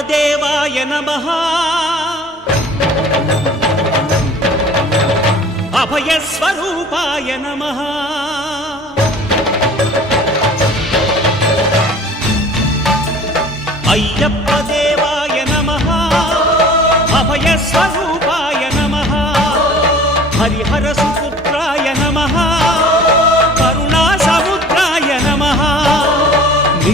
అయ్యప్ప నమ. అభయస్వరూపాయ నమ. అయ్యప్ప దేవాయ నమ. అభయస్వరూపాయ నమ. Harihara సుపుత్రాయ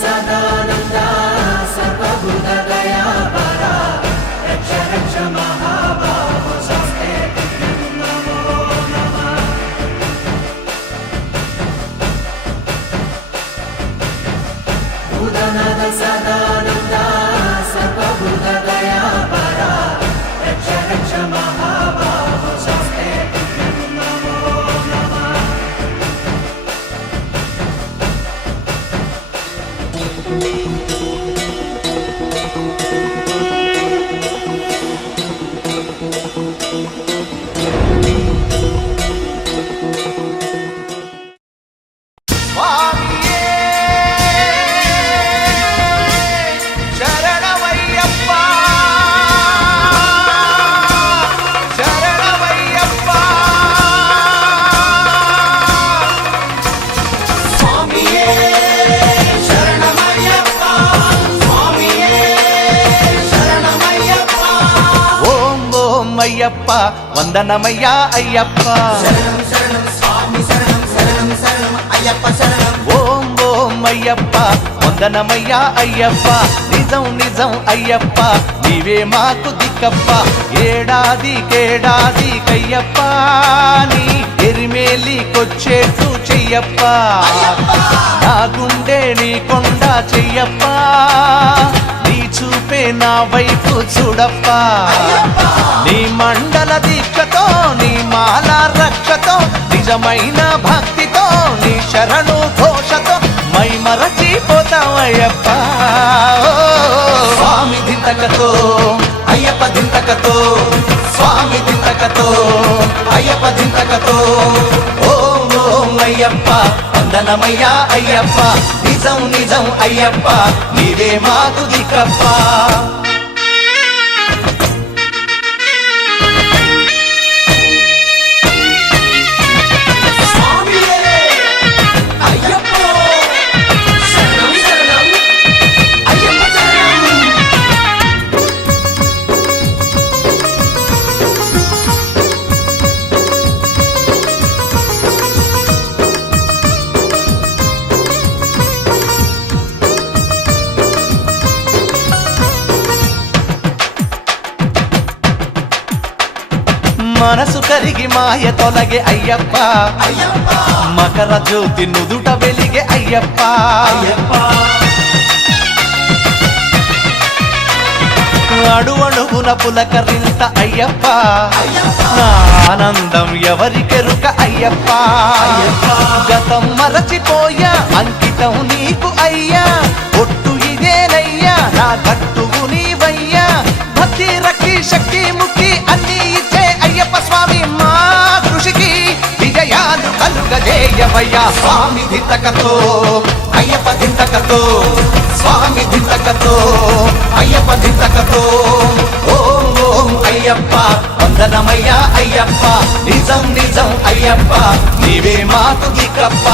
i Sabrina. ఓం అయ్యప్ప వందనమయ్యా అయ్యప్ప. ఓం ఓం అయ్యప్ప వందనమయ్యా అయ్యప్ప. నిజం నిజం అయ్యప్ప నీవే మాకు దిక్కప్ప. ఏడాది కేడాది కయ్యప్ప నీ ఎరిమేలికొచ్చేట్టు చెయ్యప్ప. నా గుండె నీ కొండ చెయ్యప్ప. చూపే నా వైపు చూడప్ప. నీ మండల దీక్షతో నీ మాల రక్షతో నిజమైన భక్తితో నీ శరణు ఘోషతో మై మరచిపోతావయ్యప్ప స్వామి దింతకతో అయ్యప్ప దింతకతో స్వామి దింతకతో అయ్యప్ప దింతకతో ఓం ఓం అయ్యప్ప వందనమయ్యా అయ్యప్ప. నిజం నిజం అయ్యప్ప నీవే మాకు దిక్కప్ప మనసు కరిగి మాయ తొలగే అయ్యప్ప. మకర జ్యోతి నుదుట వెలిగే అయ్యప్ప. అడు అడుగున పులకరింత అయ్యప్ప. నా ఆనందం ఎవరికెరుక అయ్యప్ప. గతం మరచిపోయా అంకితం నీకు అయ్యా. ఒట్టు ఇదేనయ్యా నా కట్టువు నీవయ్యా. భక్తి రక్తి శక్తి ముక్తి కలుగజేయవయ్యా స్వామి దింతకతో అయ్యప్ప దింతకతో స్వామి దింతకతో అయ్యప్ప దింతకతో ఓం ఓం అయ్యప్ప వందనమయ్యా అయ్యప్ప నిజం నిజం అయ్యప్ప నీవే మాకు దిక్కప్ప